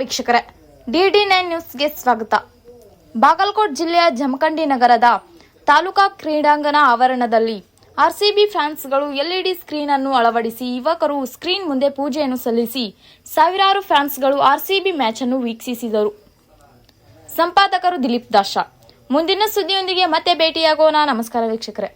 ವೀಕ್ಷಕರೇ, DD9 ನ್ಯೂಸ್ಗೆ ಸ್ವಾಗತ. ಬಾಗಲಕೋಟೆ ಜಿಲ್ಲೆಯ ಜಮಖಂಡಿ ನಗರದ ತಾಲೂಕಾ ಕ್ರೀಡಾಂಗಣ ಆವರಣದಲ್ಲಿ RCB ಫ್ಯಾನ್ಸ್ಗಳು LED ಸ್ಕ್ರೀನ್ ಅನ್ನು ಅಳವಡಿಸಿ ಯುವಕರು ಸ್ಕ್ರೀನ್ ಮುಂದೆ ಪೂಜೆಯನ್ನು ಸಲ್ಲಿಸಿ ಸಾವಿರಾರು ಫ್ಯಾನ್ಸ್ಗಳು RCB ಮ್ಯಾಚ್ ಅನ್ನು ವೀಕ್ಷಿಸಿದರು. ಸಂಪಾದಕರು ದಿಲೀಪ್ ದಾಶ. ಮುಂದಿನ ಸುದ್ದಿಯೊಂದಿಗೆ ಮತ್ತೆ ಭೇಟಿಯಾಗೋಣ. ನಮಸ್ಕಾರ ವೀಕ್ಷಕರೇ.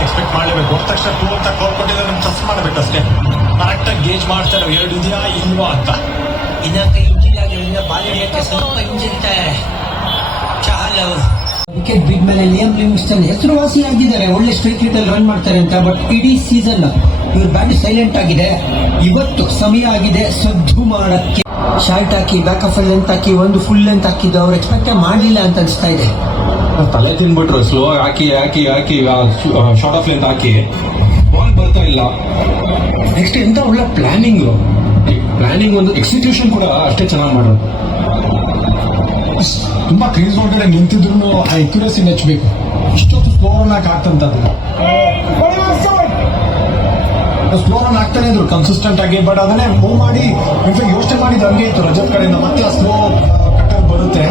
ಎಕ್ಸ್ಪೆಕ್ಟ್ ಮಾಡಲೇಬೇಕು. ಹೋದ ತಕ್ಷಣ 2 ಅಂತ ಕಾಲ್ ಕೊಟ್ಟಿದ್ರೆ ನಮ್ಗೆ ಟಚ್ ಮಾಡಬೇಕಷ್ಟೇ. ಕರೆಕ್ಟಾಗಿ ಗೇಜ್ ಮಾಡ್ತಾರೆ ಎರಡು ಇದೆಯಾ ಇಲ್ವಾ ಅಂತ. ಇನ್ನೊಂದು ಇಂಜಿನ್ ಆಗಿರೋದ್ರಿಂದ ಬಾಲ್ ಹಿಡಿಯಕ್ಕೆ ಸ್ವಲ್ಪ ಹಿಂಜರಿತಾ ಚಹಲ್ ಅವರು ವಿಕೆಟ್ ಬಿಗ್ ಮೇಲೆ ಲಿಯಮ್ ಲಿವಿಂಗ್ಸ್ಟನ್ ಹೆಸರುವಾಸಿಯಾಗಿದ್ದಾರೆ. ಒಳ್ಳೆ ಸ್ಟ್ರೈಕ್ ರೇಟ್ ಅಲ್ಲಿ ರನ್ ಮಾಡ್ತಾರೆ ಅಂತ. ಬಟ್ ಇಡೀ ಸೀಸನ್ ಇವ್ರ ಬ್ಯಾಟ್ ಸೈಲೆಂಟ್ ಆಗಿದೆ. ಇವತ್ತು ಸಮಯ ಆಗಿದೆ ಸದ್ದು ಮಾಡಕ್ಕೆ. ಶಾರ್ಟ್ ಹಾಕಿ ಬ್ಯಾಕ್ ಆಫ್ ಲೆಂತ್ ಹಾಕಿ ಒಂದು ಫುಲ್ ಲೆಂತ್ ಹಾಕಿದ್ದು ಅವ್ರು ಎಕ್ಸ್ಪೆಕ್ಟ್ ಮಾಡಲಿಲ್ಲ ಅಂತ ಅನಿಸ್ತಾ ಇದೆ. ತಲೆ ತಿನ್ಬಿಟ್ರು. ಸ್ಲೋ ಹಾಕಿ ಹಾಕಿ ಹಾಕಿ ಶಾರ್ಟ್ ಆಫ್ ಲೆಂತ್ ಹಾಕಿ ಬಾಲ್ ಬರ್ತಾ ಇಲ್ಲ. ನೆಕ್ಸ್ಟ್ ಎಂತ ಒಳ್ಳೆ ಪ್ಲಾನಿಂಗ್ ಒಂದು ಎಕ್ಸಿಕ್ಯೂಷನ್ ಕೂಡ ಅಷ್ಟೇ ಚೆನ್ನಾಗಿ ಮಾಡೋದು. ತುಂಬಾ ಕ್ರೀಸ್ ಒಳಗಡೆ ನಿಂತಿದ್ರು ಆ ಅಕ್ಯುರಸಿ ನೆಚ್ಚಬೇಕು. ಇಷ್ಟೊತ್ತು ಸ್ಲೋ ರನ್ ಆಗ್ತಂತದ್ದು ಸ್ಲೋ ರನ್ ಆಗ್ತಾನೆ ಇದ್ರು ಕನ್ಸಿಸ್ಟೆಂಟ್ ಆಗಿ. ಬಟ್ ಅದನ್ನೇ ಮೂವ್ ಮಾಡಿ ಇನ್ಫ್ಯಾಕ್ಟ್ ಯೋಚನೆ ಮಾಡಿದ್ದು ಹಂಗೆ ಇತ್ತು ರಜತ್ ಕಡೆಯಿಂದ. ಮತ್ತೆ ಆ ಸ್ಲೋ ಕಟ್ಟರ್ ಬರುತ್ತೆ.